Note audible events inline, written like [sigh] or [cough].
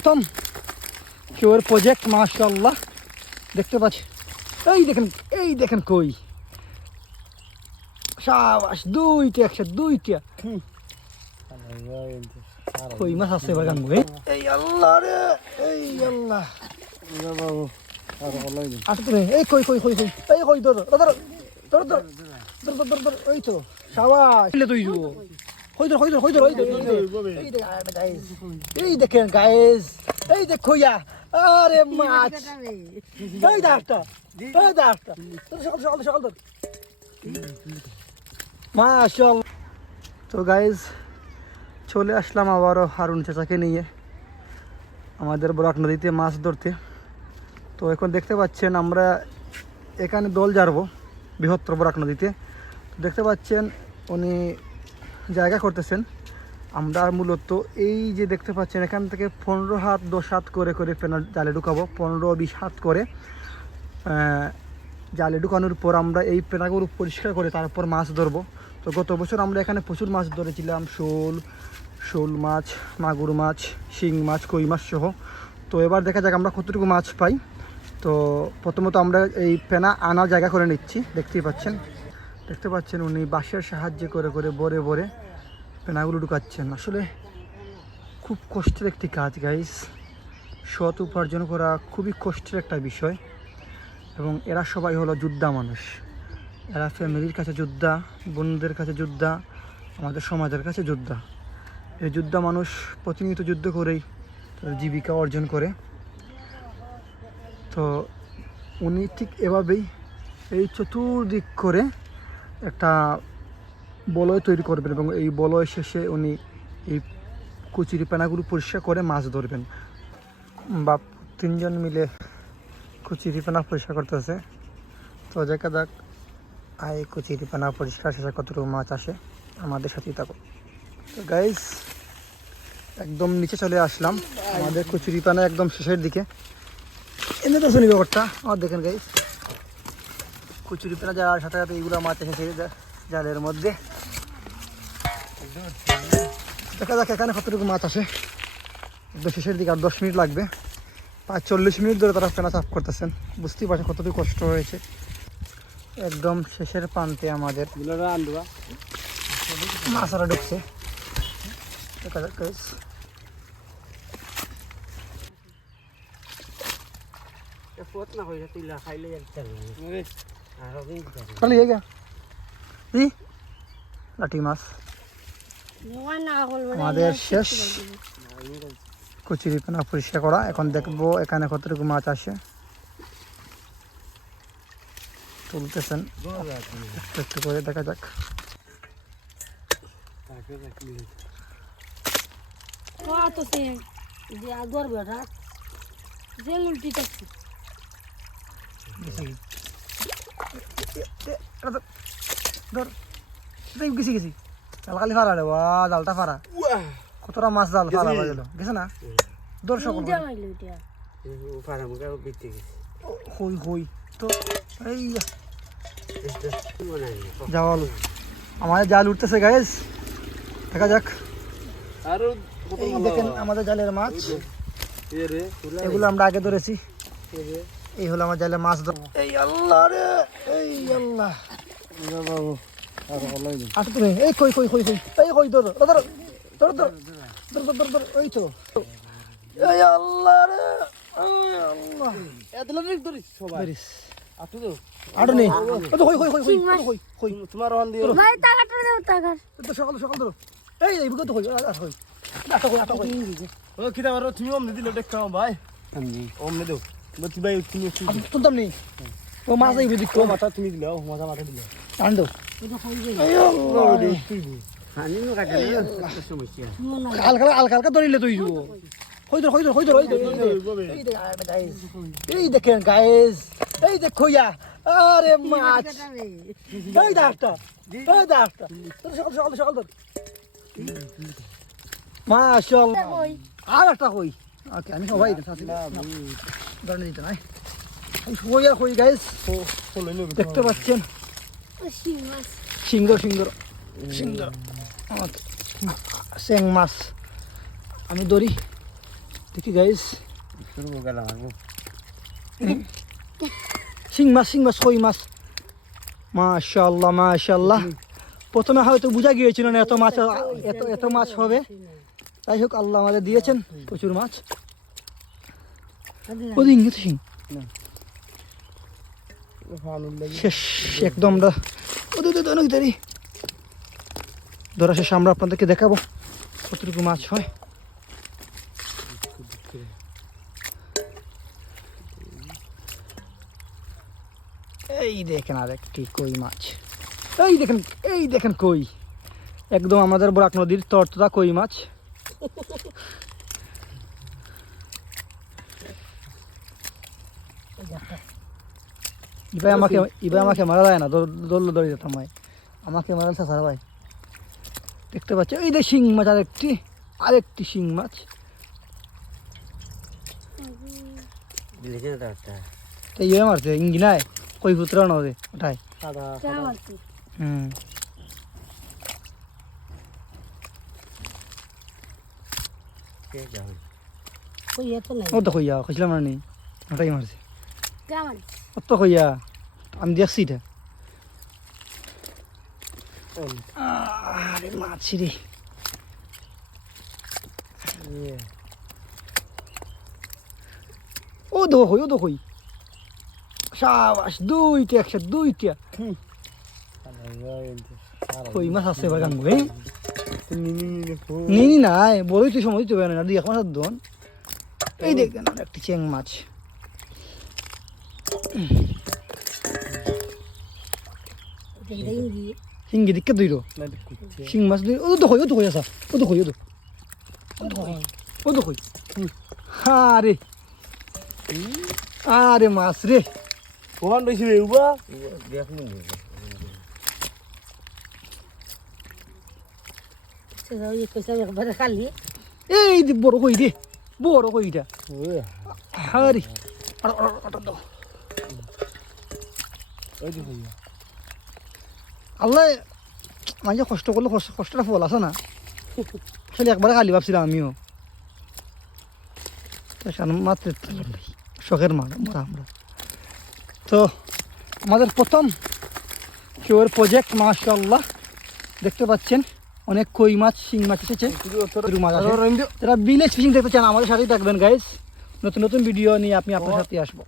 একদম cure project মাশাল্লাহ দেখতে পাচ্ছি। এই দেখেন এই দেখেন কই। সাবাস, দুইটা একসাথে, দুইটা। কই মাছ আছে বাগান এই আল্লাহ রে, এই আল্লাহ। বাবু আচ্ছা তুমি, এই কই কই কই কই, এই কই, ধরো, ধর, ধরো ধরো ধরো ধরো এই তো, সাবাস। তুই কই ধর কই ধর এই দেখেন গাইস এই দেখ কইয়া আরে মাছ এই দাসটা এই দাসটা সকাল সকাল সকাল মাশাআল্লাহ তো গাইস চলে আসলাম আবারও হারুন চাচাকে নিয়ে। আমাদের বরাক নদীতে মাছ ধরতে। তো এখন দেখতে পাচ্ছেন আমরা এখানে দল জারবো বৃহত্তর বরাক নদীতে। দেখতে পাচ্ছেন উনি জায়গা করতেছেন, আমরা মূলত এই যে দেখতে পাচ্ছেন, এখান থেকে পনেরো হাত দশ হাত করে করে পেনা জালে ঢুকাবো, পনেরো বিশ হাত করে জালে ঢুকানোর পর আমরা এই পেনাগুলো পরিষ্কার করে তারপর মাছ ধরবো। তো গত বছর আমরা এখানে প্রচুর মাছ ধরেছিলাম, শোল শোল মাছ, মাগুর মাছ, শিং মাছ, কই মাছ সহ। তো এবার দেখা যাক আমরা কতটুকু মাছ পাই। তো প্রথমত আমরা এই পেনা আনা জায়গা করে নিচ্ছি, দেখতেই পাচ্ছেন। দেখতে পাচ্ছেন উনি বাঁশের সাহায্যে করে করে বরে বরে পেনাগুলো ঢুকাচ্ছেন। আসলে খুব কষ্টের একটি কাজ গাইস সৎ উপার্জন করা খুবই কষ্টের একটা বিষয়। এবং এরা সবাই হলো যোদ্ধা মানুষ। এরা ফ্যামিলির কাছে যোদ্ধা, বন্ধুদের কাছে যোদ্ধা, আমাদের সমাজের কাছে যোদ্ধা। এই যোদ্ধা মানুষ প্রতিনিয়ত যুদ্ধ করেই তার জীবিকা অর্জন করে। তো উনি ঠিক এভাবেই এই চতুর্দিক করে একটা বলয় তৈরি করবেন এবং এই বলয় শেষে উনি এই কুচিরি পেনাগুলো পরিষ্কার করে মাছ ধরবেন। বাপ, তিনজন মিলে কুচিরি পেনা পরিষ্কার করতেছে। তো দেখা যাক আয় কুচিরি পেনা পরিষ্কার শেষে কতটুকু মাছ আসে আমাদের সাথেই থাকো তো গাইস একদম নিচে চলে আসলাম। আমাদের কুচুরি পানা একদম শেষের দিকে। এনে তো শুনি ব্যাপারটা। আমার দেখেন গাইস কুচুরি পানা যাওয়ার সাথে সাথে এইগুলো মাছ এসেছে জালের মধ্যে। দেখা যাক এখানে কতটুকু মাছ আসে। একদম শেষের দিকে আর দশ মিনিট লাগবে। পাঁচ চল্লিশ মিনিট ধরে তারা পেনা চাপ করতেছেন। বুঝতেই পারছেন কতটুকু কষ্ট হয়েছে। একদম শেষের প্রান্তে আমাদের মাছ আরা ঢুকছে। দেখা যাক guys। চলে। গিয়ে ই? লাঠি মাছ। আমাদের শেষ। কচুরি পানা পরিষ্কার করা। এখন দেখব এখানে কতটুকু মাছ আসে। তুলতেছেন। একটু একটু করে দেখা যাক। তো ধর দেখ গেছি গেছি। জাল খালি ফারা রে বা জালটা ফারা কতটা মাছ জাল ফারা হয়ে গেল গেছে না? দর্শক উল্টা মাইলো এটা? হই হই। তো এই জাল আমাদের জাল উঠতেছে গাইস দেখা যাক। এই দেখেন আমাদের জালের মাছ। এগুলো আমরা আগে ধরেছি। এই হলো আমার জালে মাছ ধর এই আল্লাহ রে এই আল্লাহ। এই এই এই তুমি দিলে দেখ ভাই তুমি মাথা তুমি দিলে মাথা মাথা দিলে কাণ্ড আলকাল আলকালকা ধরিলে তুই হইতো এই দেখেন গায়েস এই দেখো ইয়া আরে মাছ। এই দাঁড়টা এই দাঁড়টা তোর সকাল সকাল সকাল ধর। আর একটা কই ওকে আমি সবাই এটা সাথে ধরে দিতে নাই। কই আর দেখতে পাচ্ছেন? সিংহ সিংহ সিংহ। সেং মাছ। আমি ধরি দেখি গাইস শিং মাছ শিং মাছ কই মাছ। মাশাল্লাহ মাশাল্লাহ প্রথমে হয়তো বোঝা গিয়েছিল না এত মাছ এত এত মাছ হবে। যাই হোক আল্লাহ আমাদের দিয়েছেন প্রচুর মাছ। ওদিন লাগি শেষ একদম আমরা অনেক দেরি। ধরা শেষ আমরা আপনাদেরকে দেখাবো কতটুকু মাছ হয়। এই দেখেন আর একটি কই মাছ। এই দেখেন এই দেখেন কই। একদম আমাদের বরাক নদীর তরতরা কই মাছ। [laughs] ইবাই আমাকে ইবাই আমাকে মারা যায় না দৌড় দৌড়ে যেতাম ভাই। আমাকে মারা সারা ভাই। দেখতে পাচ্ছি এই যে শিং মাছ আরেকটি আরেকটি শিং মাছ। তো ইয়ে মারছে ইঞ্জিনায় কই পুত্র নদে ওটাই। সাদা চা মারছি। হুম। কে যাও ওই এত নাই। ও তো কইয়া কইছিলাম না নেই ওটাই মারছে। চা মারছি ও তো কইয়া আমি দেখছি এটা আরে মাছ রে ও কই ও দেখো কই সাবাস দুইটা একসাথে দুইটা কই মাছ আছে এবার গান নিনি নাই বড়ই তো সময় তো না দুই এক মাস দন এই আর একটি চেং মাছ হিঙ্গি দিকে দুইরো শিং মাছ দুই ও তো কই ও তো কই আসা ও তো কই ও তো ও তো কই আরে আরে মাছ রে কোন রইছে রে উবা দেখনি সেটা ওই কইসা একবারে খালি এই বড় কই রে বড় কইটা ওই আরে আর আর আর দাও ওই যে কইয়া আল্লাহ মাঝে কষ্ট করলে কষ্ট কষ্টটা ফল আছে না? আসলে একবারে খালি ভাবছিলাম আমিও। সেখানে মাত্র শখের মার মারা আমরা। তো আমাদের প্রথম কেউর প্রজেক্ট মাশাল্লাহ দেখতে পাচ্ছেন অনেক কই মাছ শিং মাছ এসেছে। রু মাছ আছে। যারা বিলেজ ফিশিং দেখতে চান আমাদের সাথেই থাকবেন গাইস নতুন নতুন ভিডিও নিয়ে আপনি আপনার সাথে আসব।